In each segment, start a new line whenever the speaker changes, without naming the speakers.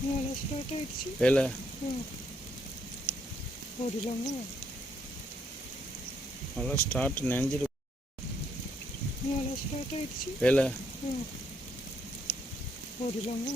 start ஆயிடுச்சு
வேலை
ஓடிடலாமா
நல்லா ஸ்டார்ட் நெஞ்சிரு
நல்லா ஸ்டார்ட் ஆயிடுச்சு
வேலை
ஓடிடலாமா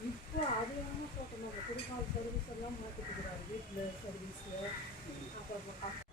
இப்போ அதிகமாக போட்டோம் நாங்கள் குடிகால் சர்வீஸ் எல்லாம் மாற்றிக்கிறாரு வீட்டில் சர்வீஸில் அப்புறம்